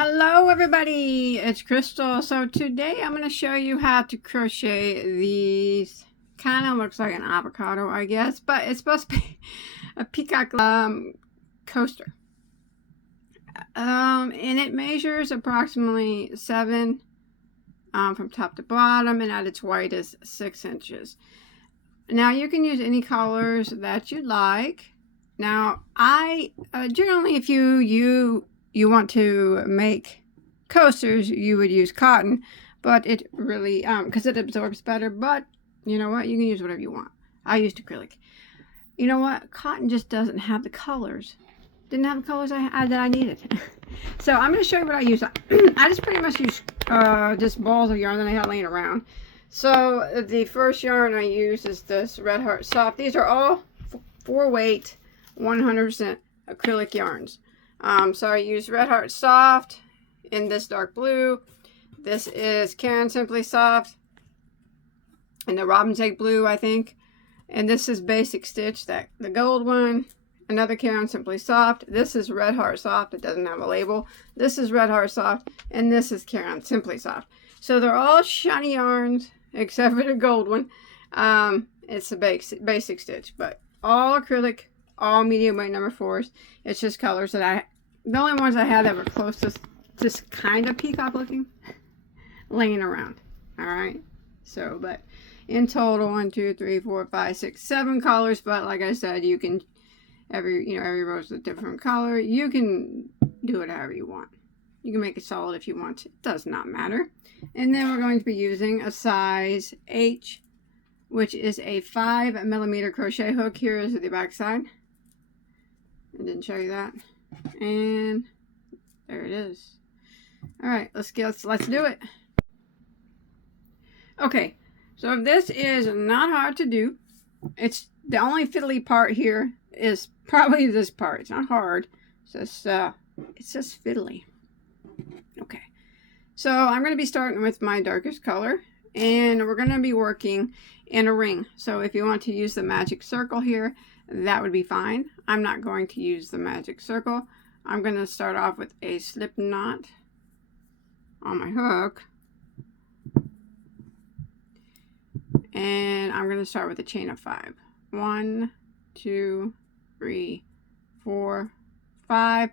Hello everybody, it's Crystal. So today I'm going to show you how to crochet these, kind of looks like an avocado I guess, but it's supposed to be a peacock coaster. And it measures approximately 7 from top to bottom, and at its width is 6 inches. Now you can use any colors that you like. Now I generally, if you want to make coasters, you would use cotton, but it really because it absorbs better. But you know what, you can use whatever you want. I used acrylic. You know what, cotton just doesn't have the colors, didn't have the colors that I needed. So I'm going to show you what I use. I just pretty much use just balls of yarn that I had laying around. So the first yarn I use is this Red Heart Soft. These are all 4-weight 100% acrylic yarns. So I use Red Heart Soft in this dark blue. This is Karen Simply Soft in the Robin's Egg blue, I think. And this is Basic Stitch, that the gold one. Another Karen Simply Soft. This is Red Heart Soft. It doesn't have a label. This is Red Heart Soft, and this is Karen Simply Soft. So they're all shiny yarns except for the gold one. It's a basic stitch, but all acrylic, all medium weight number 4s. It's just colors that the only ones I had that were close to this kind of peacock looking laying around. All right. So, but in total, 1, 2, 3, 4, 5, 6, 7 colors. But like I said, you can every row is a different color. You can do it however you want. You can make it solid if you want. It does not matter. And then we're going to be using a size H, which is a 5mm crochet hook. Here is the back side. I didn't show you that. And there it is. All right, let's do it. Okay, so this is not hard to do. It's the only fiddly part here is probably this part. It's not hard. It's just fiddly. Okay, so I'm going to be starting with my darkest color, and we're going to be working in a ring. So if you want to use the magic circle here, that would be fine. I'm not going to use the magic circle. I'm going to start off with a slip knot on my hook, and I'm going to start with a chain of 5. 1, 2, 3, 4, 5,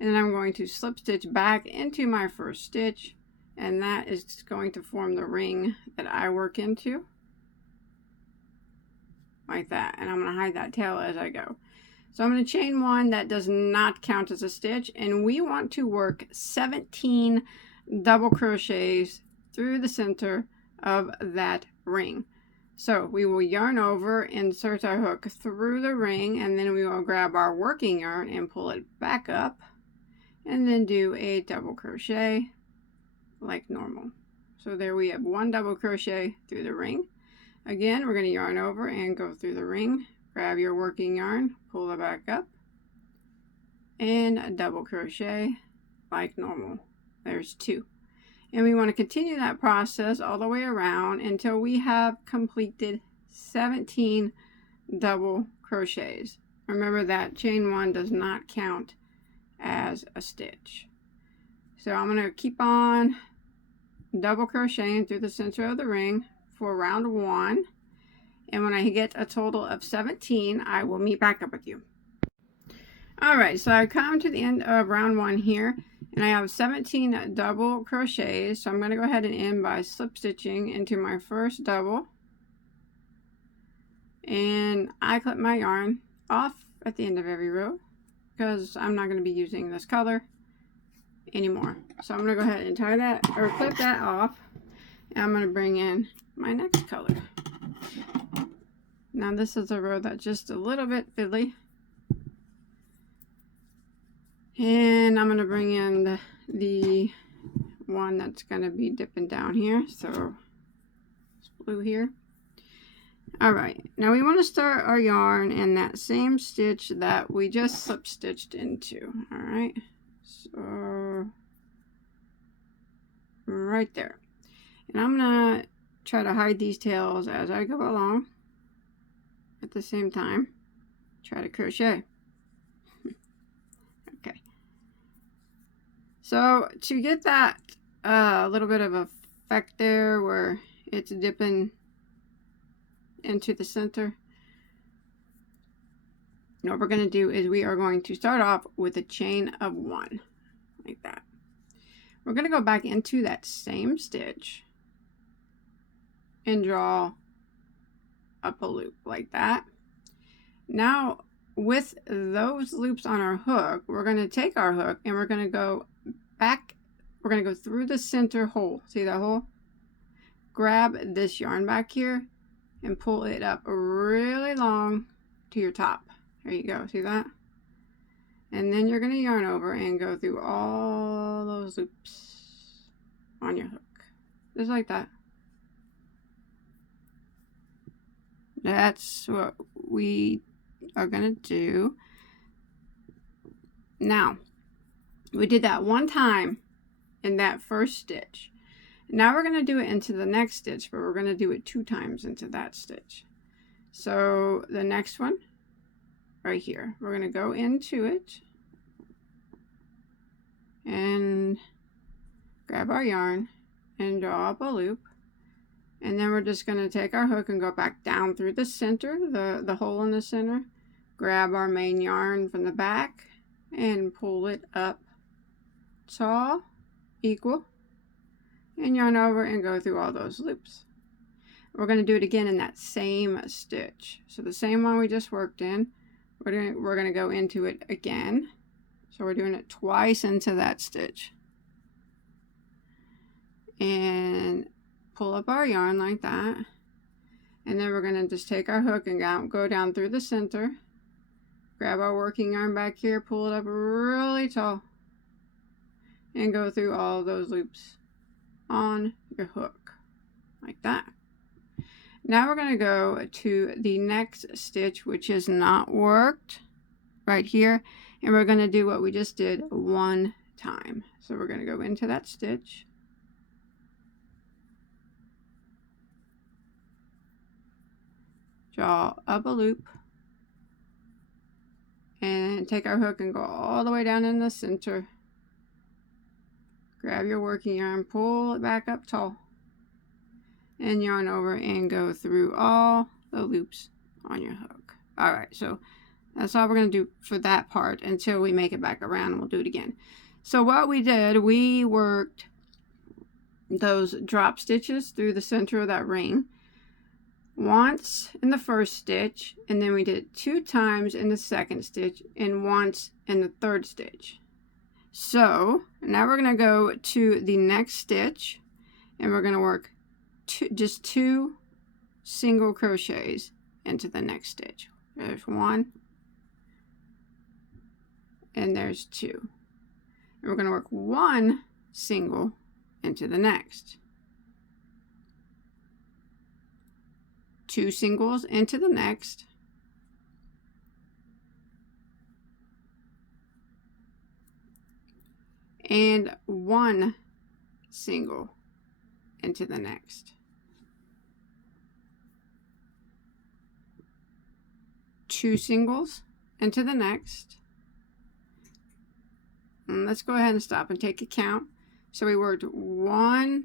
and then I'm going to slip stitch back into my first stitch, and that is going to form the ring that I work into like that. And I'm going to hide that tail as I go. So I'm going to chain 1. That does not count as a stitch, and we want to work 17 double crochets through the center of that ring. So we will yarn over, insert our hook through the ring, and then we will grab our working yarn and pull it back up, and then do a double crochet like normal. So there we have 1 double crochet through the ring. Again, we're going to yarn over and go through the ring, grab your working yarn, pull it back up, and a double crochet like normal. There's 2. And we want to continue that process all the way around until we have completed 17 double crochets. Remember that chain 1 does not count as a stitch. So I'm going to keep on double crocheting through the center of the ring for round 1. And when I get a total of 17, I will meet back up with you. Alright, so I've come to the end of round 1 here, and I have 17 double crochets. So I'm going to go ahead and end by slip stitching into my first double, and I clip my yarn off at the end of every row because I'm not going to be using this color anymore. So I'm going to go ahead and tie that, or clip that off, and I'm going to bring in my next color. Now this is a row that's just a little bit fiddly, and I'm going to bring in the one that's going to be dipping down here. So it's blue here. Alright, now we want to start our yarn in that same stitch that we just slip stitched into. Alright, so right there. And I'm going to try to hide these tails as I go along. At the same time, try to crochet. Okay. So to get that little bit of effect there where it's dipping into the center, what we're going to do is we are going to start off with a chain of 1 like that. We're going to go back into that same stitch and draw up a loop like that. Now with those loops on our hook, we're going to take our hook and we're going to go back. We're going to go through the center hole. See that hole? Grab this yarn back here and pull it up really long to your top. There you go. See that? And then you're going to yarn over and go through all those loops on your hook. Just like that. That's what we are going to do. Now, we did that one time in that first stitch. Now we're going to do it into the next stitch, but we're going to do it 2 times into that stitch. So the next one, right here, we're going to go into it and grab our yarn and draw up a loop. And then we're just going to take our hook and go back down through the center, the hole in the center, grab our main yarn from the back and pull it up tall, equal, and yarn over and go through all those loops. We're going to do it again in that same stitch. So the same one we just worked in, we're going to go into it again. So we're doing it twice into that stitch. And pull up our yarn like that. And then we're going to just take our hook and go down through the center. Grab our working yarn back here, pull it up really tall. And go through all those loops on your hook like that. Now we're going to go to the next stitch, which is not worked, right here, and we're going to do what we just did 1 time. So we're going to go into that stitch, draw up a loop, and take our hook and go all the way down in the center. Grab your working yarn, pull it back up tall, and yarn over and go through all the loops on your hook. All right, so that's all we're going to do for that part until we make it back around, and we'll do it again. So what we did, we worked those drop stitches through the center of that ring once in the first stitch, and then we did it 2 times in the second stitch and once in the third stitch. So now we're going to go to the next stitch and we're going to work just 2 single crochets into the next stitch. There's 1 and there's 2. And we're going to work 1 single into the next. 2 singles into the next. And 1 single into the next. 2 singles into the next. And let's go ahead and stop and take a count. So we worked 1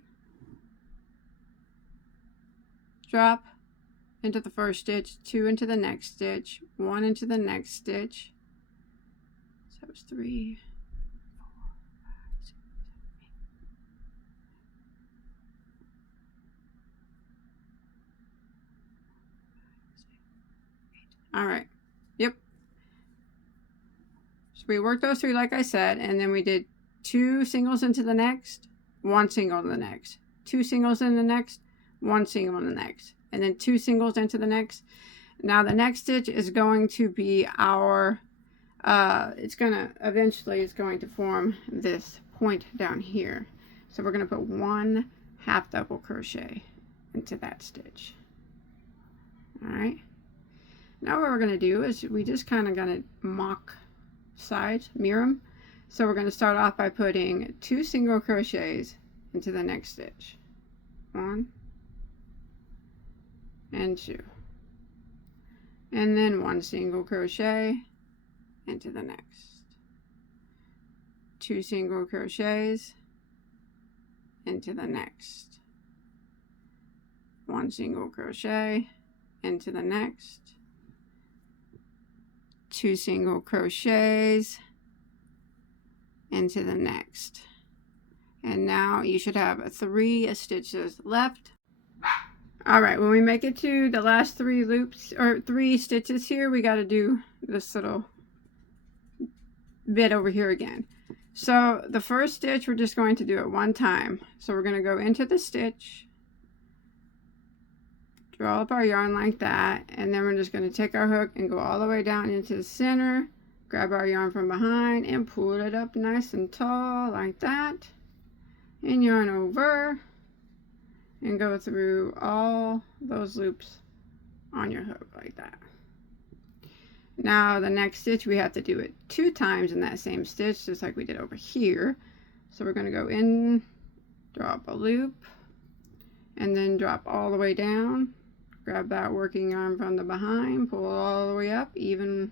drop into the first stitch, 2 into the next stitch, 1 into the next stitch. So that was 3, 4, 5, 6, 7, 8. All right. Yep. So we worked those 3 like I said, and then we did 2 singles into the next, 1 single in the next, 2 singles in the next, 1 single in the next, and then 2 singles into the next. Now the next stitch is going to be our it's going to form this point down here. So we're going to put 1 half double crochet into that stitch. All right. Now what we're going to do is we just kind of going to mock sides, mirror them. So we're going to start off by putting 2 single crochets into the next stitch. 1 and 2. And then 1 single crochet into the next. 2 single crochets into the next, 1 single crochet into the next, 2 single crochets into the next. And now you should have 3 stitches left. Alright, when we make it to the last 3 loops or 3 stitches here, we got to do this little bit over here again. So the first stitch, we're just going to do it one time. So we're going to go into the stitch, draw up our yarn like that, and then we're just going to take our hook and go all the way down into the center, grab our yarn from behind and pull it up nice and tall like that, and yarn over and go through all those loops on your hook like that. Now the next stitch, we have to do it 2 times in that same stitch, just like we did over here. So we're going to go in, drop a loop, and then drop all the way down, grab that working yarn from the behind, pull it all the way up, even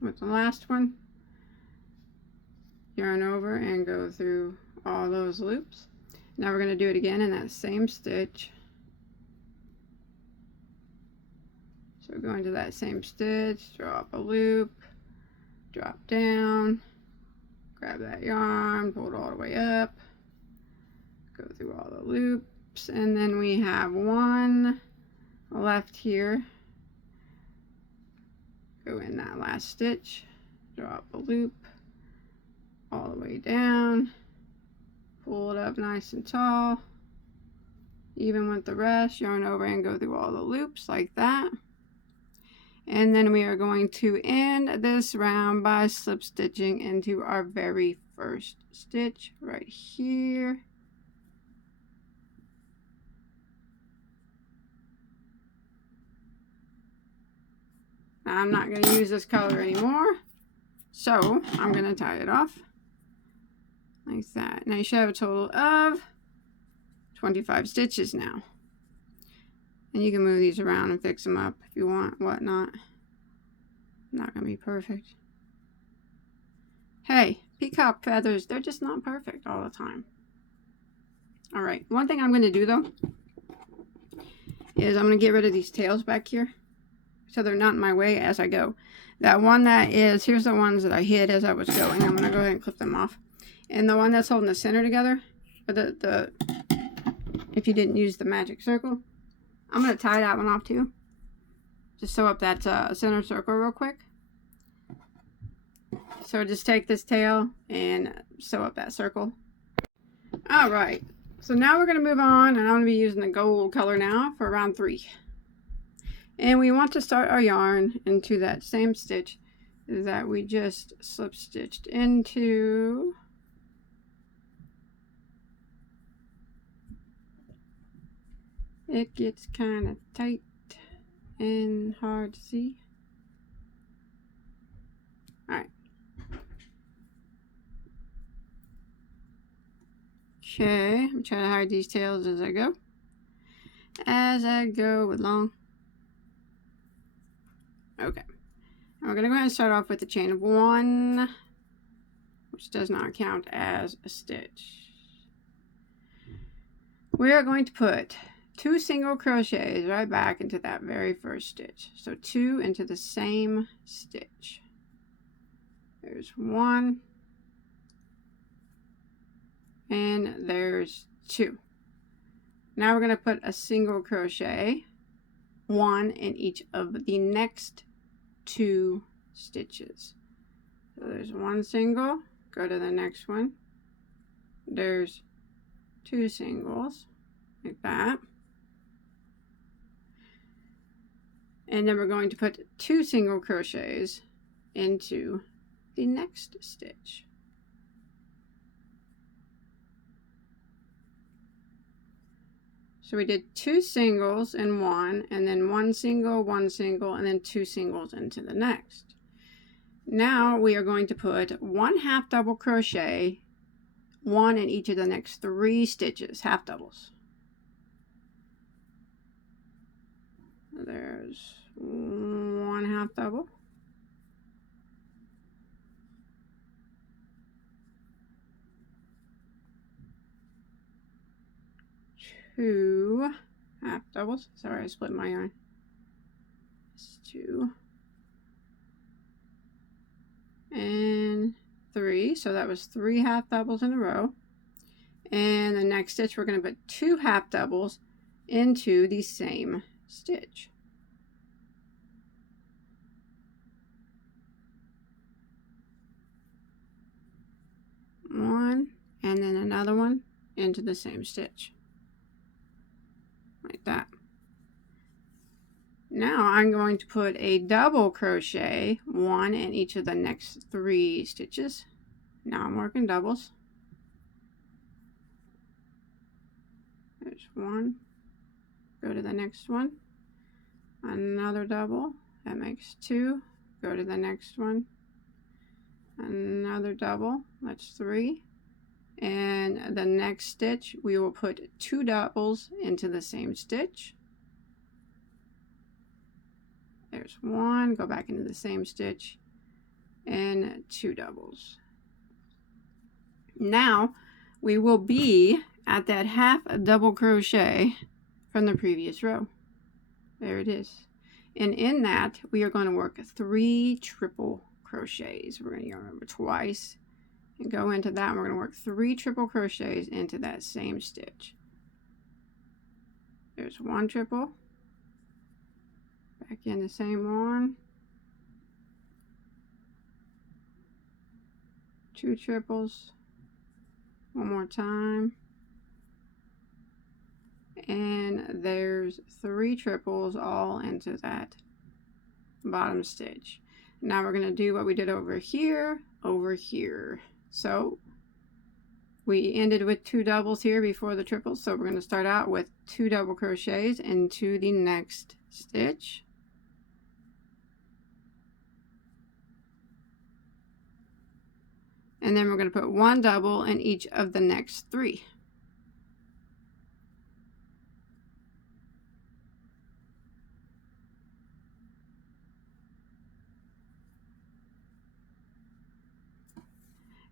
with the last one, yarn over and go through all those loops. Now we're going to do it again in that same stitch. So go into that same stitch, drop a loop, drop down, grab that yarn, pull it all the way up, go through all the loops, and then we have 1 left here. Go in that last stitch, drop a loop, all the way down, pull it up nice and tall, even with the rest, yarn over and go through all the loops like that. And then we are going to end this round by slip stitching into our very first stitch right here. Now I'm not going to use this color anymore, so I'm going to tie it off like that. Now you should have a total of 25 stitches now. And you can move these around and fix them up if you want, whatnot. Not going to be perfect. Hey, peacock feathers, they're just not perfect all the time. Alright, one thing I'm going to do though is I'm going to get rid of these tails back here so they're not in my way as I go. That one that is, here's the ones that I hid as I was going. I'm going to go ahead and clip them off. And the one that's holding the center together, or if you didn't use the magic circle, I'm going to tie that one off too. Just sew up that center circle real quick. So just take this tail and sew up that circle. Alright, so now we're going to move on, and I'm going to be using the gold color now for round 3. And we want to start our yarn into that same stitch that we just slip stitched into. It gets kind of tight and hard to see. Alright. Okay, I'm trying to hide these tails as I go. As I go along. Okay. And we're going to go ahead and start off with the chain of 1, which does not count as a stitch. We are going to put 2 single crochets right back into that very first stitch. So 2 into the same stitch. There's 1. And there's 2. Now we're going to put a single crochet, 1 in each of the next 2 stitches. So there's 1 single, go to the next one. There's 2 singles, like that. And then we're going to put 2 single crochets into the next stitch. So we did 2 singles in one, and then 1 single, 1 single, and then 2 singles into the next. Now we are going to put 1 half double crochet, 1 in each of the next 3 stitches, half doubles. There's 1 half double. 2 half doubles. Sorry, I split my yarn. It's 2 and 3, so that was 3 half doubles in a row. And the next stitch we're going to put 2 half doubles into the same stitch. One and then another one into the same stitch, like that. Now I'm going to put a double crochet, 1 in each of the next 3 stitches. Now I'm working doubles. There's 1, go to the next one, another double, that makes 2, go to the next one, another double, that's 3, and the next stitch we will put 2 doubles into the same stitch. There's 1, go back into the same stitch, and 2 doubles. Now we will be at that half double crochet from the previous row. There it is. And in that we are going to work 3 triple crochets. We're going to yarn over twice and go into that, and we're going to work 3 triple crochets into that same stitch. There's 1 triple, back in the same one, 2 triples, one more time, and there's 3 triples all into that bottom stitch. Now we're going to do what we did over here. So we ended with 2 doubles here before the triples, so we're going to start out with 2 double crochets into the next stitch. And then we're going to put 1 double in each of the next 3.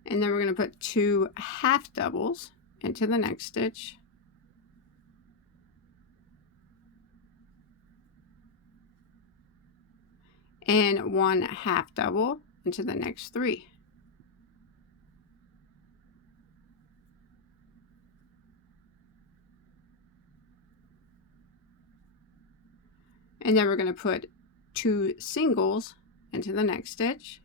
And then we're going to put 2 half doubles into the next stitch. And 1 half double into the next 3. And then we're going to put 2 singles into the next stitch.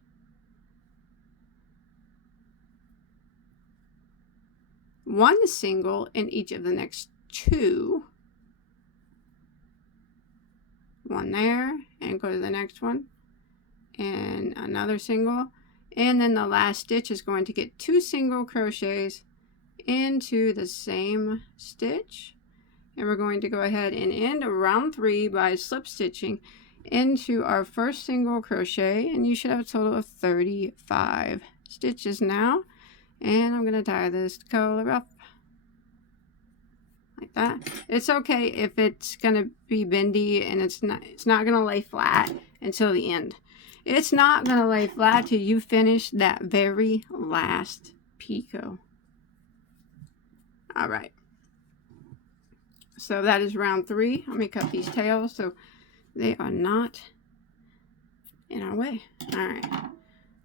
One single in each of the next 2. 1 there, and go to the next one, and another single, and then the last stitch is going to get 2 single crochets into the same stitch, and we're going to go ahead and end round 3 by slip stitching into our first single crochet, and you should have a total of 35 stitches now. And I'm going to tie this color up like that. It's okay if it's going to be bendy and it's not going to lay flat until the end. It's not going to lay flat till you finish that very last picot. All right. So that is round 3. Let me cut these tails so they are not in our way. All right.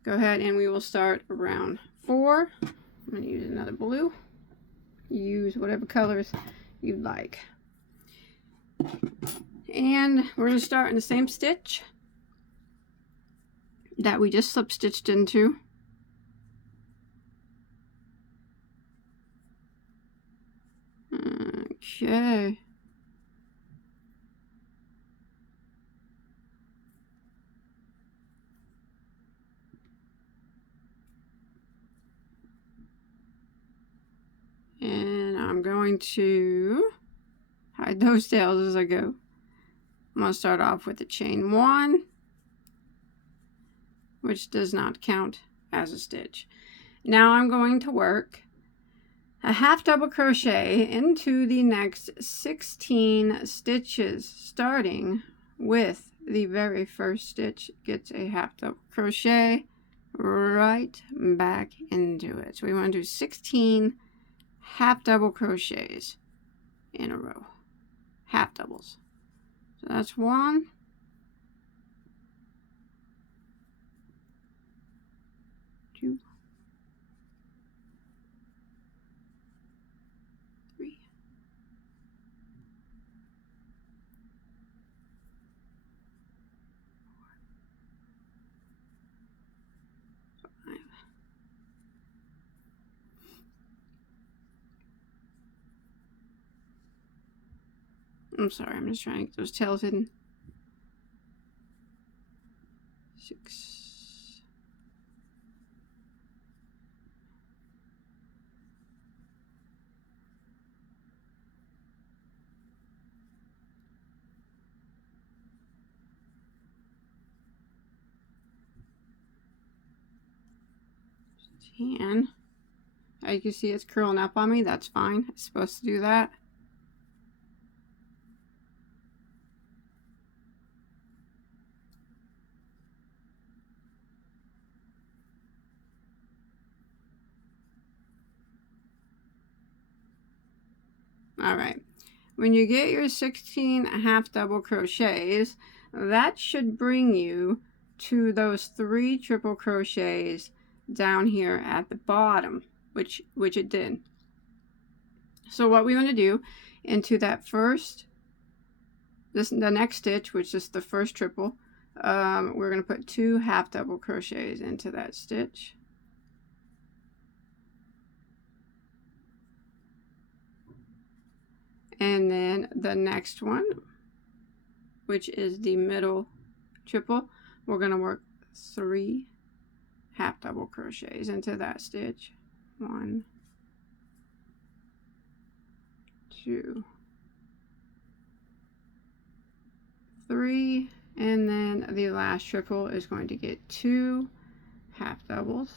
Go ahead and we will start round 4. I'm going to use another blue. Use whatever colors you'd like. And we're going to start in the same stitch that we just slip stitched into. Okay. And I'm going to hide those tails as I go. I'm going to start off with a chain 1, which does not count as a stitch. Now I'm going to work a half double crochet into the next 16 stitches, starting with the very first stitch gets a half double crochet right back into it. So we want to do 16 half double crochets in a row, half doubles. So that's 1, 2, 3, 5. I'm sorry, I'm just trying to get those tails hidden. 6. And as you can see, it's curling up on me. That's fine. It's supposed to do that. All right. When you get your 16 half double crochets, that should bring you to those 3 triple crochets down here at the bottom, which it did. So what we want to do into that first, the next stitch, which is the first triple, we're going to put 2 half double crochets into that stitch. And then the next one, which is the middle triple, we're going to work 3 half double crochets into that stitch. 1, 2, 3, and then the last triple is going to get 2 half doubles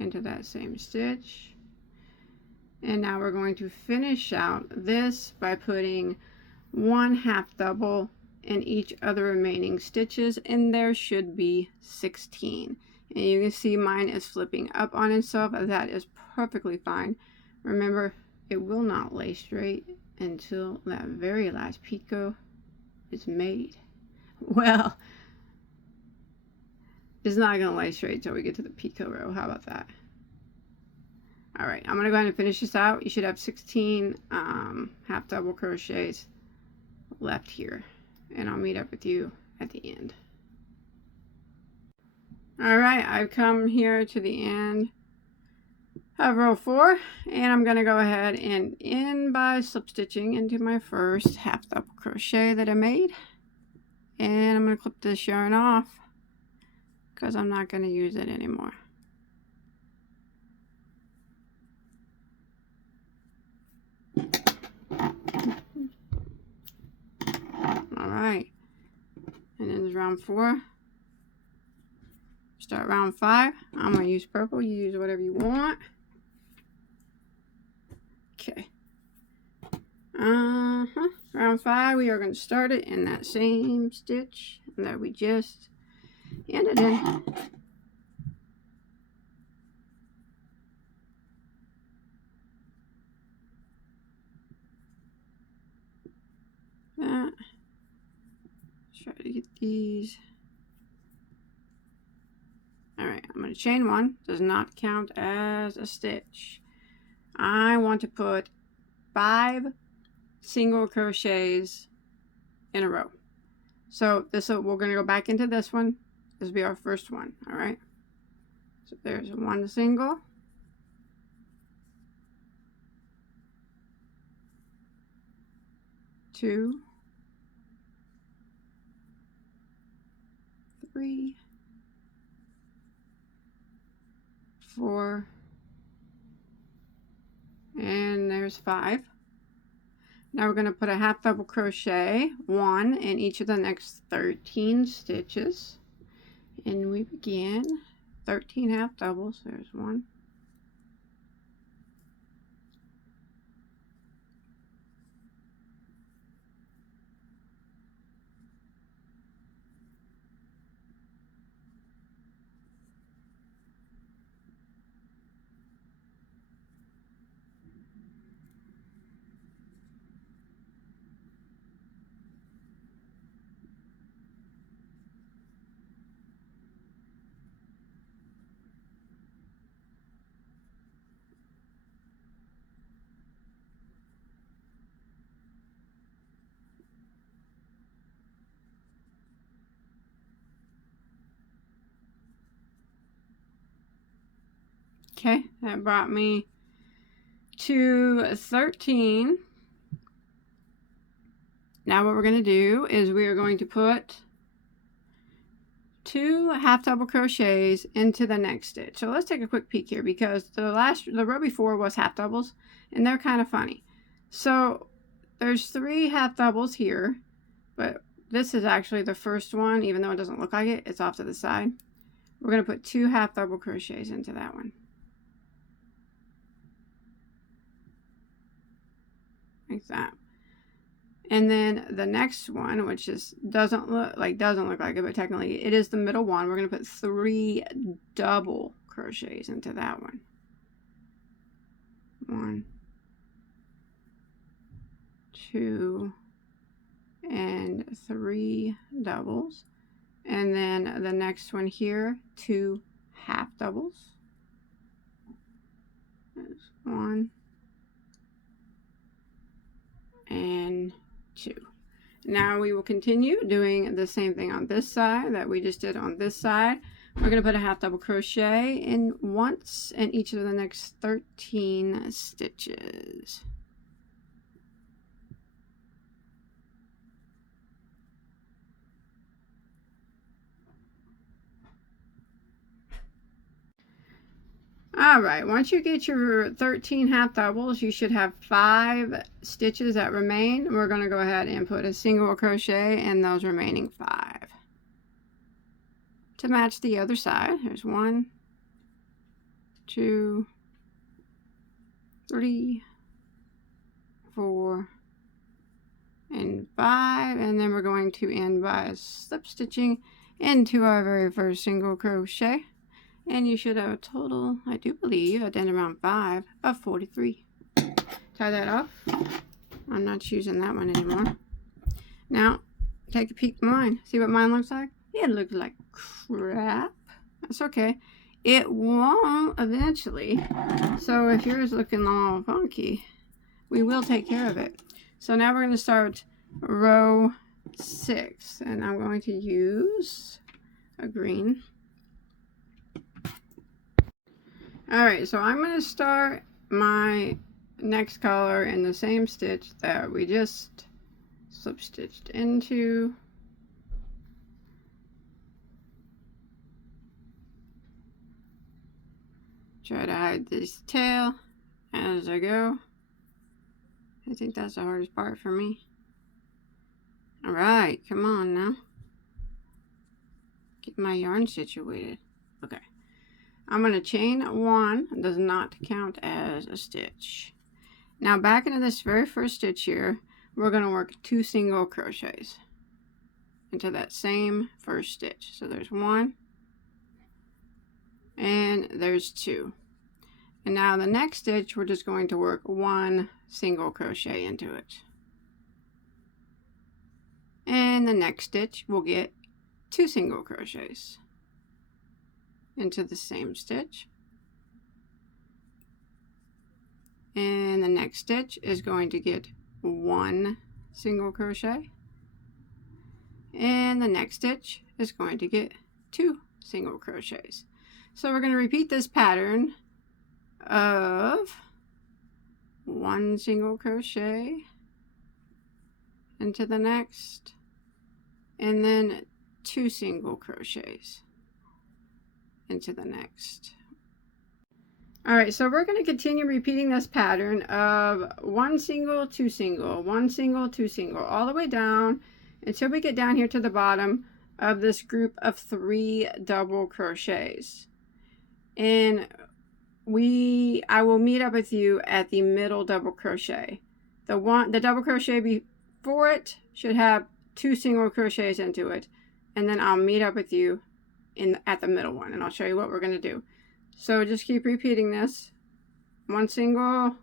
into that same stitch. And now we're going to finish out this by putting 1 half double in each of the remaining stitches, and there should be 16. And you can see mine is flipping up on itself. That is perfectly fine. Remember, it will not lay straight until that very last picot is made. Well, it's not going to lay straight until we get to the picot row. How about that? All right, I'm going to go ahead and finish this out. You should have 16 half double crochets left here, and I'll meet up with you at the end. All right, I've come here to the end of row 4, and I'm going to go ahead and end by slip stitching into my first half double crochet that I made, and I'm going to clip this yarn off because I'm not going to use it anymore. All right, and then there's round 4. Start round 5. I'm going to use purple. You use whatever you want. Okay. Round 5, we are going to start it in that same stitch that we just ended in. That. Try to get these. Alright, I'm going to chain 1. Does not count as a stitch. I want to put 5 single crochets in a row. So we're going to go back into this one. This will be our first one. Alright. So there's 1 single. 2, 3, 4, and there's 5. Now we're going to put a half double crochet, 1 in each of the next 13 stitches, and we begin 13 half doubles. There's 1, 2, Okay, that brought me to 13. Now what we're going to do is we are going to put 2 half double crochets into the next stitch. So let's take a quick peek here, because the row before was half doubles and they're kind of funny. So there's 3 half doubles here, but this is actually the first one, even though it doesn't look like it, it's off to the side. We're going to put 2 half double crochets into that one. Like that. And then the next one, which is doesn't look like it, but technically it is the middle one. We're going to put 3 double crochets into that one. 1, 2, and 3 doubles. And then the next one here, 2 half doubles. There's 1 and 2. Now we will continue doing the same thing on this side that we just did on this side. We're going to put a half double crochet in once in each of the next 13 stitches. Alright, once you get your 13 half doubles, you should have 5 stitches that remain. We're going to go ahead and put a single crochet in those remaining 5. To match the other side, there's 1, 2, 3, 4, and 5. And then we're going to end by slip stitching into our very first single crochet. And you should have a total, I do believe, at the end of round 5 of 43. Tie that off. I'm not using that one anymore. Now, take a peek at mine. See what mine looks like? It looks like crap. That's okay. It won't eventually. So if yours looking all funky, we will take care of it. So now we're going to start row 6. And I'm going to use a green. Alright, so I'm going to start my next color in the same stitch that we just slip stitched into. Try to hide this tail as I go. I think that's the hardest part for me. Alright, come on now. Get my yarn situated. Okay. I'm going to chain 1. It does not count as a stitch. Now back into this very first stitch here, we're going to work 2 single crochets into that same first stitch. So there's 1 and there's 2. And now the next stitch, we're just going to work 1 single crochet into it. And the next stitch, we'll get 2 single crochets into the same stitch. And the next stitch is going to get 1 single crochet. And the next stitch is going to get 2 single crochets. So we're going to repeat this pattern of 1 single crochet into the next, and then 2 single crochets into the next. Alright, so we're going to continue repeating this pattern of 1 single, 2 single, 1 single, 2 single, all the way down until we get down here to the bottom of this group of 3 double crochets. And I will meet up with you at the middle double crochet. The double crochet before it should have 2 single crochets into it, and then I'll meet up with you at the middle one, and I'll show you what we're going to do. So just keep repeating this. 1 single,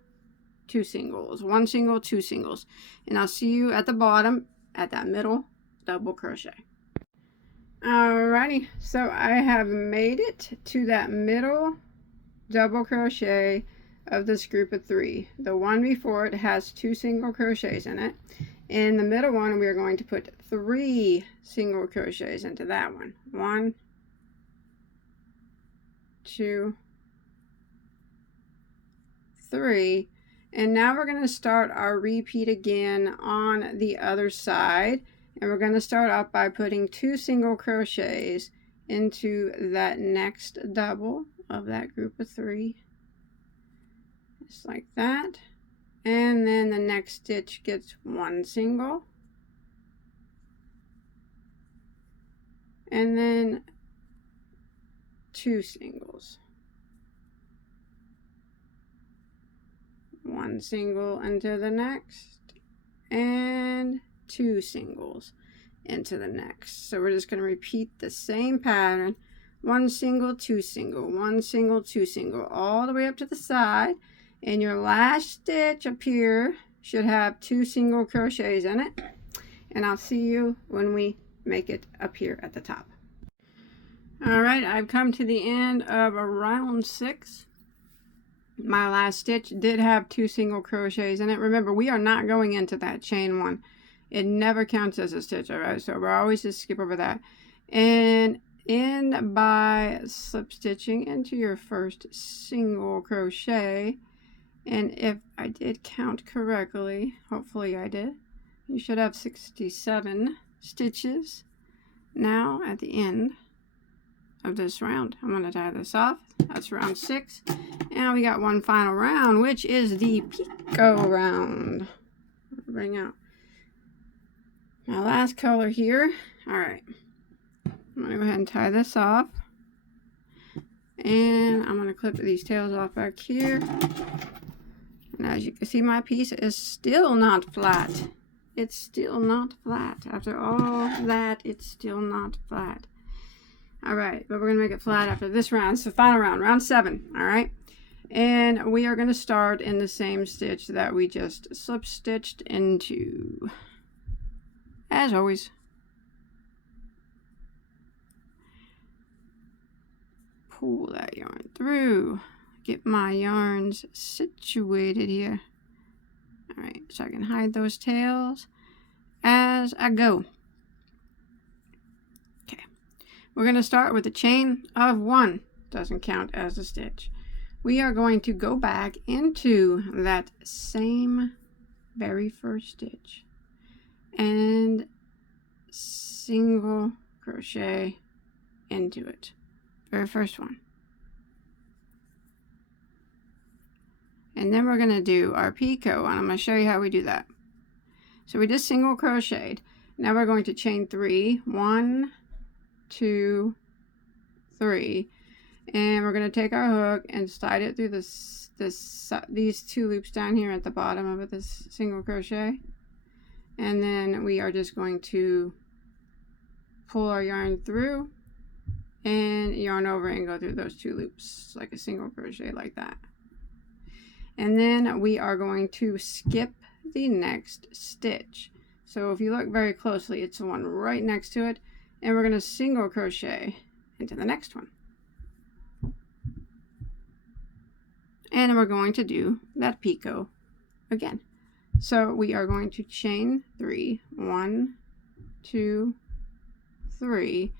2 singles, 1 single, 2 singles, and I'll see you at the bottom at that middle double crochet. Alrighty, so I have made it to that middle double crochet of this group of 3. The one before it has 2 single crochets in it. In the middle one, we are going to put 3 single crochets into that one. 1, 2, 3. And now we're going to start our repeat again on the other side. And we're going to start off by putting 2 single crochets into that next double of that group of 3. Just like that. And then the next stitch gets 1 single. And then 2 singles. 1 single into the next, and 2 singles into the next. So we're just going to repeat the same pattern. 1 single, 2 single, 1 single, 2 single, all the way up to the side. And your last stitch up here should have 2 single crochets in it. And I'll see you when we make it up here at the top. Alright, I've come to the end of round 6. My last stitch did have 2 single crochets in it. Remember, we are not going into that chain 1. It never counts as a stitch, alright? So we're always just skip over that. And end by slip stitching into your first single crochet. And if I did count correctly, hopefully I did, you should have 67 stitches now at the end of this round. I'm going to tie this off. That's round 6. And we got one final round, which is the Pico round. Bring out my last color here. Alright. I'm going to go ahead and tie this off. And I'm going to clip these tails off back here. And as you can see, my piece is still not flat. It's still not flat. After all that, it's still not flat. Alright, but we're going to make it flat after this round. So final round, round 7. Alright. And we are going to start in the same stitch that we just slip stitched into. As always. Pull that yarn through. Get my yarns situated here. Alright, so I can hide those tails as I go. Okay. We're going to start with a chain of 1. Doesn't count as a stitch. We are going to go back into that same very first stitch and single crochet into it. Very first one. And then we're going to do our Pico, and I'm going to show you how we do that. So we just single crocheted. Now we're going to chain 3. 1, 2, 3. And we're going to take our hook and slide it through these 2 loops down here at the bottom of this single crochet. And then we are just going to pull our yarn through and yarn over and go through those 2 loops like a single crochet like that. And then we are going to skip the next stitch. So if you look very closely, it's the one right next to it. And we're going to single crochet into the next one. And we're going to do that Pico again. So we are going to chain 3. 1, 2, 3.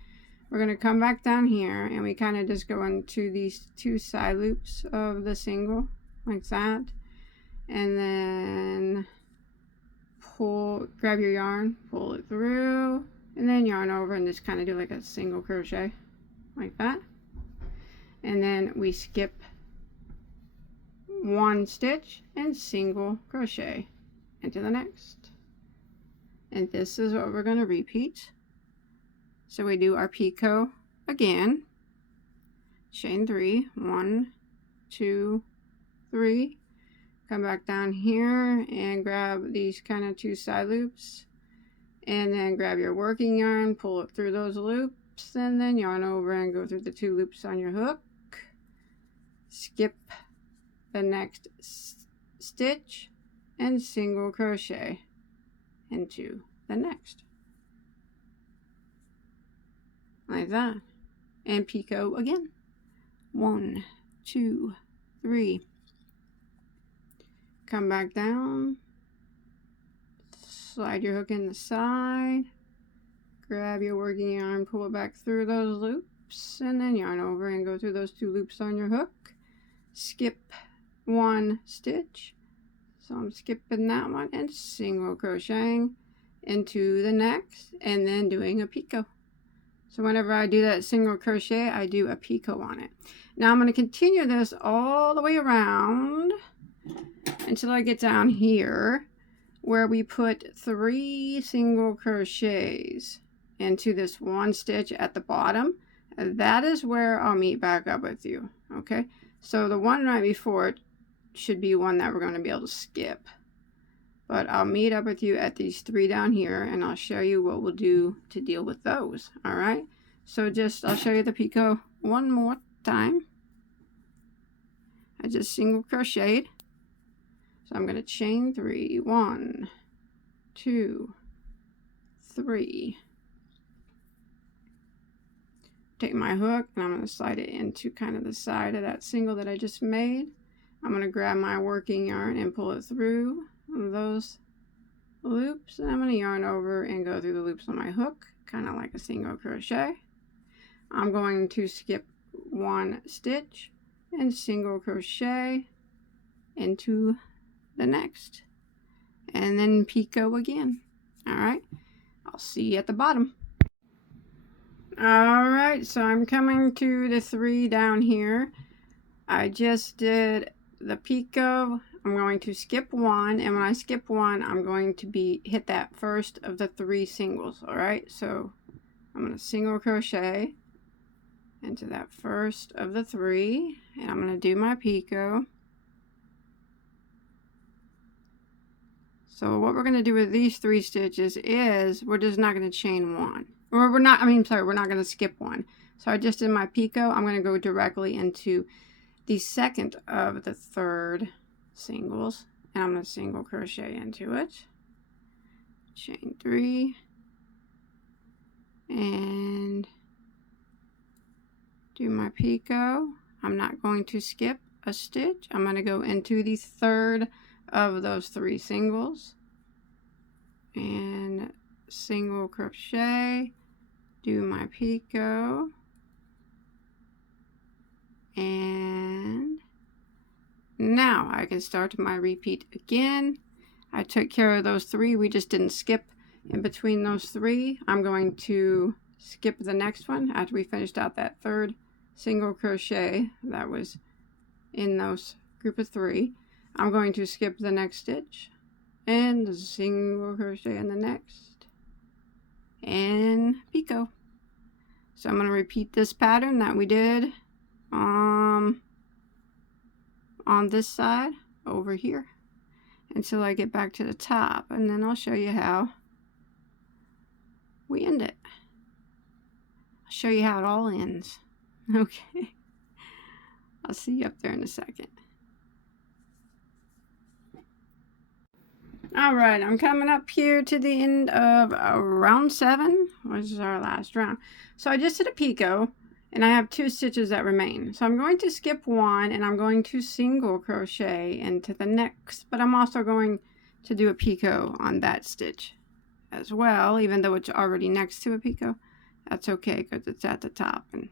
We're going to come back down here and we kind of just go into these 2 side loops of the single like that. And then grab your yarn, pull it through, and then yarn over and just kind of do like a single crochet like that. And then we skip 1 stitch and single crochet into the next. And this is what we're going to repeat. So we do our Pico again, chain 3, 1, 2, 3, come back down here and grab these kind of 2 side loops, and then grab your working yarn, pull it through those loops, and then yarn over and go through the 2 loops on your hook, skip the next stitch and single crochet into the next, like that. And Pico again. 1, 2, 3. Come back down, slide your hook in the side, grab your working yarn, pull it back through those loops, and then yarn over and go through those 2 loops on your hook, skip one stitch. So I'm skipping that one and single crocheting into the next and then doing a picot. So whenever I do that single crochet, I do a picot on it. Now I'm going to continue this all the way around until I get down here where we put 3 single crochets into this one stitch at the bottom. That is where I'll meet back up with you. Okay, so the one right before it should be one that we're going to be able to skip. But I'll meet up with you at these 3 down here, and I'll show you what we'll do to deal with those. All right, so I'll show you the picot one more time. I just single crocheted. So I'm going to chain 3. 1, 2, 3. Take my hook and I'm going to slide it into kind of the side of that single that I just made. I'm going to grab my working yarn and pull it through those loops, and I'm going to yarn over and go through the loops on my hook, kind of like a single crochet. I'm going to skip 1 stitch and single crochet into the next, and then picot again. All right, I'll see you at the bottom. All right, so I'm coming to the 3 down here. I just did the picot. I'm going to skip 1, and when I skip 1, I'm going to hit that first of the 3 singles. All right, so I'm going to single crochet into that first of the 3, and I'm going to do my picot. So what we're going to do with these 3 stitches is we're just not going to chain 1. Or we're not going to skip 1. So I just did my picot. I'm going to go directly into the second of the 3rd singles, and I'm going to single crochet into it. Chain 3 and do my picot. I'm not going to skip a stitch. I'm going to go into the 3rd of those 3 singles and single crochet, do my picot, and now I can start my repeat again. I took care of those 3. We just didn't skip in between those 3. I'm going to skip the next one after we finished out that 3rd single crochet that was in those group of 3. I'm going to skip the next stitch and single crochet in the next and picot. So I'm going to repeat this pattern that we did on this side over here until I get back to the top, and then I'll show you how we end it. I'll show you how it all ends. Okay, I'll see you up there in a second. Alright, I'm coming up here to the end of round 7, which is our last round. So I just did a picot, and I have 2 stitches that remain. So I'm going to skip 1, and I'm going to single crochet into the next, but I'm also going to do a picot on that stitch as well, even though it's already next to a picot. That's okay, because it's at the top, and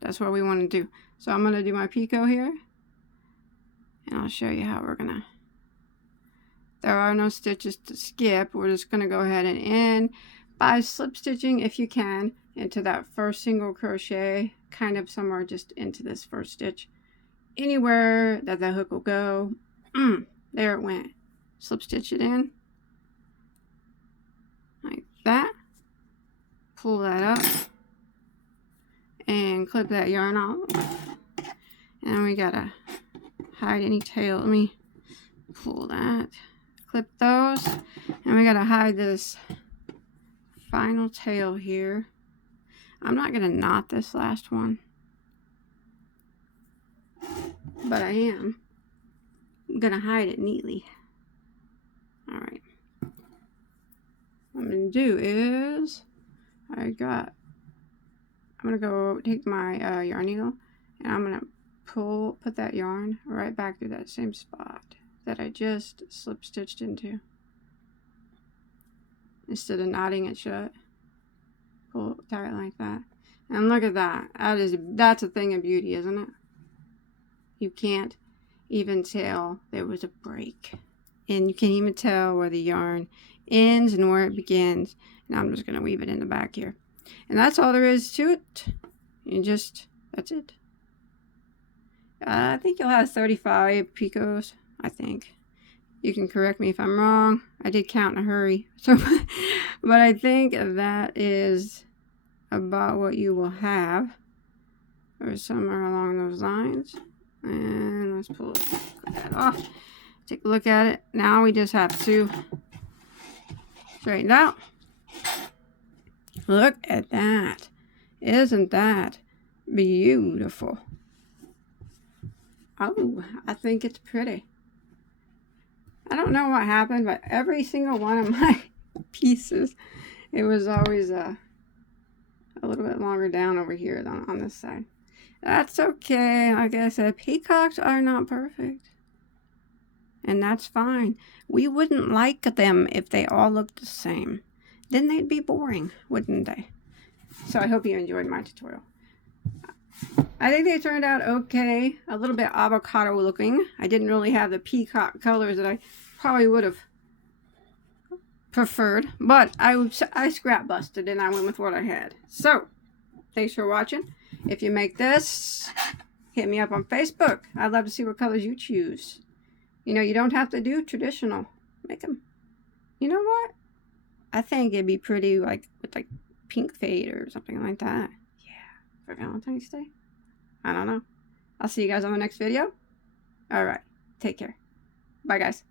that's what we want to do. So I'm going to do my picot here, and I'll show you how we're going to. There are no stitches to skip. We're just going to go ahead and end by slip stitching, if you can, into that first single crochet, kind of somewhere just into this first stitch. Anywhere that the hook will go, there it went. Slip stitch it in like that. Pull that up and clip that yarn off. And we gotta hide any tail. Let me pull that. Clip those, and we gotta hide this final tail here. I'm not gonna knot this last one, but I am gonna hide it neatly. All right, what I'm gonna do is I'm gonna go take my yarn needle, and I'm gonna put that yarn right back through that same spot that I just slip stitched into. Instead of knotting it shut, pull it tight like that. And look at that. That's a thing of beauty, isn't it? You can't even tell there was a break. And you can't even tell where the yarn ends and where it begins. Now I'm just going to weave it in the back here. And that's all there is to it. That's it. I think you'll have 35 picos, I think. You can correct me if I'm wrong. I did count in a hurry. So, but I think that is about what you will have. Or somewhere along those lines. And let's pull that off. Take a look at it. Now we just have to straighten it out. Look at that. Isn't that beautiful? Oh, I think it's pretty. I don't know what happened, but every single one of my pieces, it was always a little bit longer down over here than on this side. That's okay. Like I said, peacocks are not perfect. And that's fine. We wouldn't like them if they all looked the same. Then they'd be boring, wouldn't they? So I hope you enjoyed my tutorial. I think they turned out okay. A little bit avocado looking. I didn't really have the peacock colors that I probably would have preferred. But I scrap busted and I went with what I had. So, thanks for watching. If you make this, hit me up on Facebook. I'd love to see what colors you choose. You know, you don't have to do traditional. Make them. You know what? I think it'd be pretty like with like pink fade or something like that. Yeah, for Valentine's Day. I don't know. I'll see you guys on the next video. Alright, take care. Bye guys.